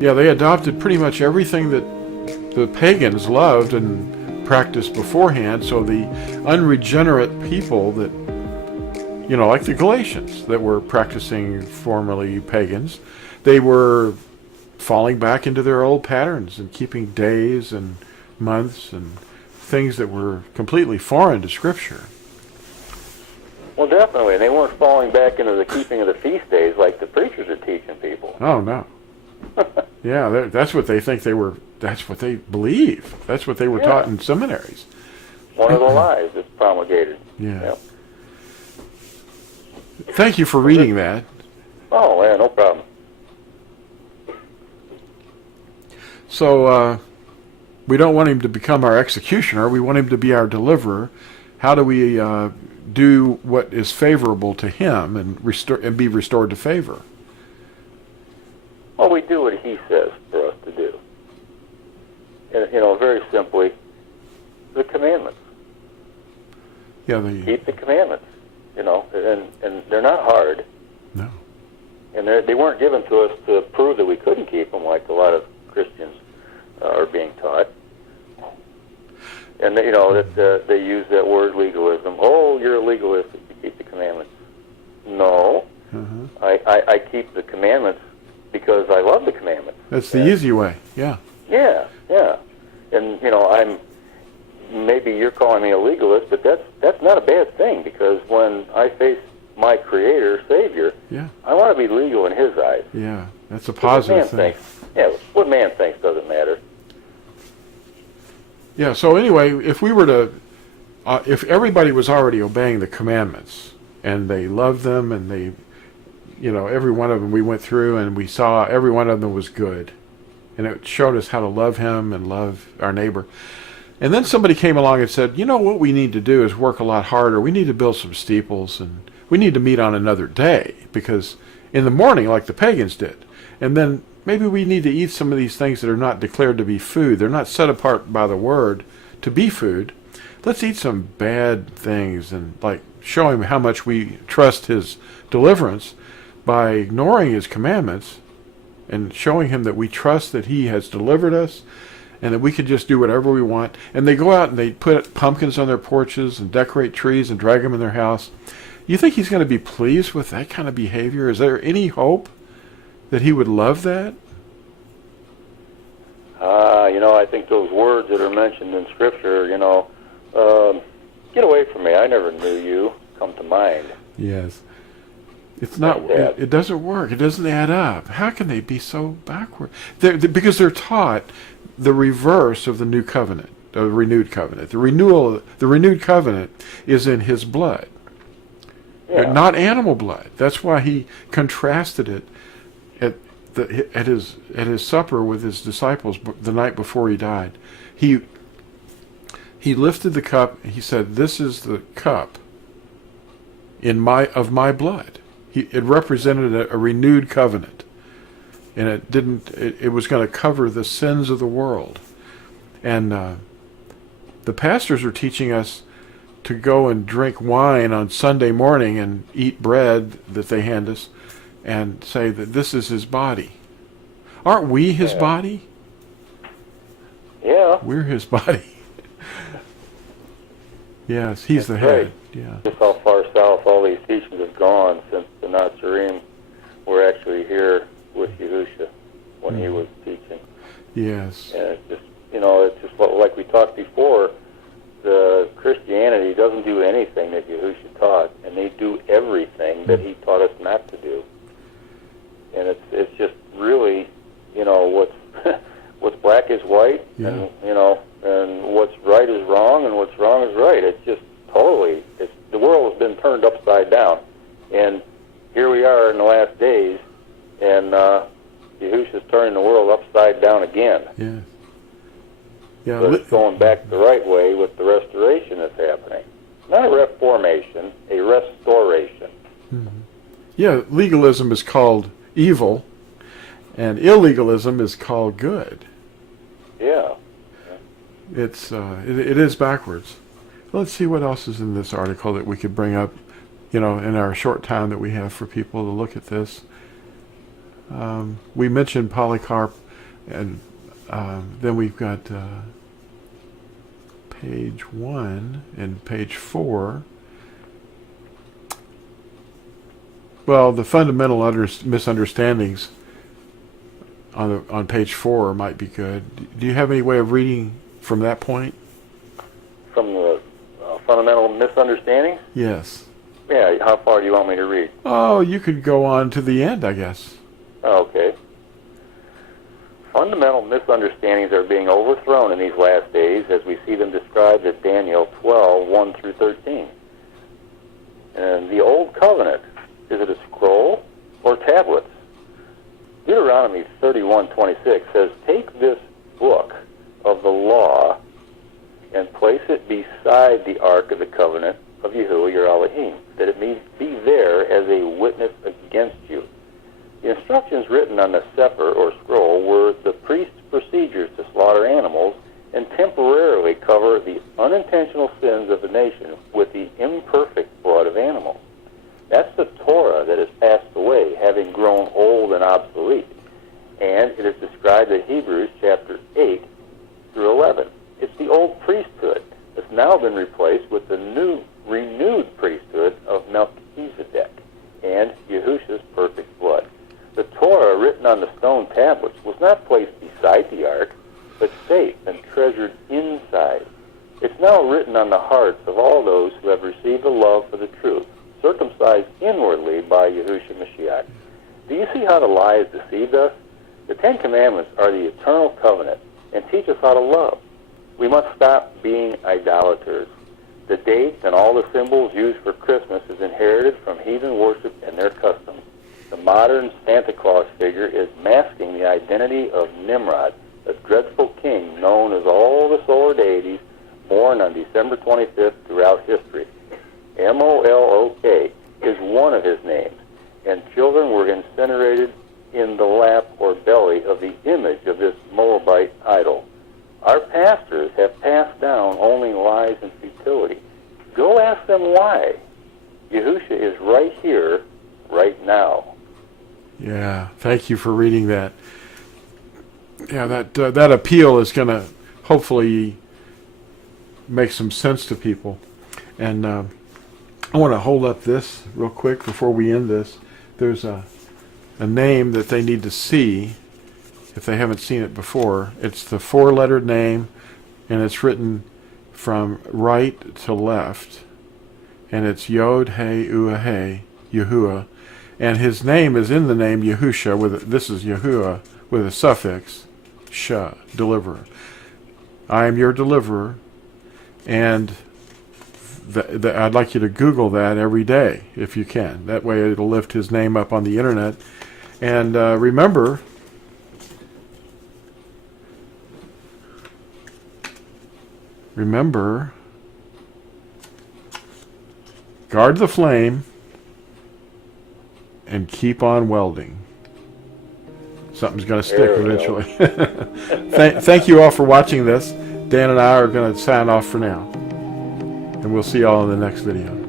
Yeah, they adopted pretty much everything that the pagans loved and practiced beforehand. So the unregenerate people that, like the Galatians that were practicing formerly pagans, they were falling back into their old patterns and keeping days and months and things that were completely foreign to Scripture. Well, definitely. They weren't falling back into the keeping of the feast days like the preachers are teaching people. Oh, no. Yeah, that's what they think they were. That's what they believe. That's what they were taught in seminaries. One of the lies that's promulgated. Yeah. Yep. Thank you for reading that. Oh, yeah, no problem. So, we don't want him to become our executioner. We want him to be our deliverer. How do we do what is favorable to him and be restored to favor? Well, we do what he says for us to do. And, very simply, the commandments. Yeah, keep the commandments. And they're not hard. No. And they weren't given to us to prove that we couldn't keep them, like a lot of Christians are being taught. And that they use that word legalism. Oh, you're a legalist if you keep the commandments. No, I keep the commandments because I love the commandments. That's the easy way. Yeah. Yeah. And maybe you're calling me a legalist, but that's not a bad thing, because when I face my Creator, Savior, I want to be legal in His eyes. Yeah, that's a positive thing. What man thinks doesn't matter. Yeah, so anyway, if we were to, if everybody was already obeying the commandments, and they loved them, and they, every one of them we went through, and we saw every one of them was good, and it showed us how to love Him and love our neighbor. And then somebody came along and said, what we need to do is work a lot harder. We need to build some steeples, and we need to meet on another day, because in the morning, like the pagans did, and then maybe we need to eat some of these things that are not declared to be food. They're not set apart by the Word to be food. Let's eat some bad things and show Him how much we trust His deliverance by ignoring His commandments and showing Him that we trust that He has delivered us and that we could just do whatever we want. And they go out and they put pumpkins on their porches and decorate trees and drag them in their house. You think He's going to be pleased with that kind of behavior? Is there any hope that He would love that? I think those words that are mentioned in Scripture, get away from me. I never knew you. Come to mind. Yes. It's not. It doesn't work. It doesn't add up. How can they be so backward? Because they're taught the reverse of the new covenant, the renewed covenant. The renewed covenant is in His blood, not animal blood. That's why He contrasted it at his supper with His disciples the night before He died. He lifted the cup. He said, "This is the cup of my blood." It represented a renewed covenant, and it was going to cover the sins of the world. And the pastors are teaching us to go and drink wine on Sunday morning and eat bread that they hand us and say that this is His body. Aren't we His body? Yeah. We're His body. Yes, He's the head. Right. Yeah. Just how far south all these teachings have gone since the Nazarene were actually here with Yahusha when he was teaching. Yes. And it's just like we talked before, the Christianity doesn't do anything that Yahusha taught, and they do everything that he taught us not to do. And it's just really, what's black is white, and what's right is wrong, and what's wrong is right. It's just totally, the world has been turned upside down. And here we are in the last days, and Yahusha's turning the world upside down again. Yes. Yeah. So it's going back the right way with the restoration that's happening. Not a reformation, a restoration. Mm-hmm. Yeah, legalism is called evil, and illegalism is called good. Yeah. It is backwards. Let's see what else is in this article that we could bring up, in our short time that we have for people to look at this. We mentioned Polycarp. And then we've got page 1 and page 4. Well, the fundamental misunderstandings on page 4 might be good. Do you have any way of reading from that point? From the fundamental misunderstanding? Yes. Yeah, how far do you want me to read? Oh, you could go on to the end, I guess. Okay. Fundamental misunderstandings are being overthrown in these last days as we see them described at Daniel 12, 1 through 13. And the Old Covenant, is it a scroll or tablets? Deuteronomy 31:26 says, "Take this book of the law and place it beside the ark of the covenant of Yahuwah your Elohim, that it may be there as a witness against you." The instructions written on the sefer or scroll were the priest's procedures to slaughter animals and temporarily cover the unintentional sins of the nation with the imperfect blood of animals. That's the Torah that has passed away, having grown old and obsolete. And it is described in Hebrews chapter 8 through 11. It's the old priesthood that's now been replaced with the new, renewed priesthood of Melchizedek and Yahusha's perfect blood. The Torah written on the stone tablets was not placed beside the ark, but safe and treasured inside. It's now written on the hearts of all those who have received a love for the truth, circumcised inwardly by Yahusha Mashiach. Do you see how the lie has deceived us? The Ten Commandments are the eternal covenant and teach us how to love. We must stop being idolaters. The dates and all the symbols used for Christmas is inherited from heathen worship and their customs. The modern Santa Claus figure is masking the identity of Nimrod, a dreadful king known as all the solar deities, born on December 25th throughout history. Molok is one of his names, and children were incinerated in the lap or belly of the image of this Moabite idol. Our pastors have passed down only lies and futility. Go ask them why. Yahusha is right here, right now. Yeah, thank you for reading that. Yeah, that appeal is going to hopefully make some sense to people. And I want to hold up this real quick before we end this. There's a name that they need to see if they haven't seen it before. It's the 4-lettered name, and it's written from right to left. And it's Yod He Uah Yahuwah. And his name is in the name Yahusha. This is Yahuwah with a suffix, Sha, deliverer. I am your deliverer. And I'd like you to Google that every day if you can. That way it'll lift his name up on the internet. And remember, guard the flame and keep on welding. Something's going to stick eventually. Thank you all for watching this. Dan and I are going to sign off for now. And we'll see you all in the next video.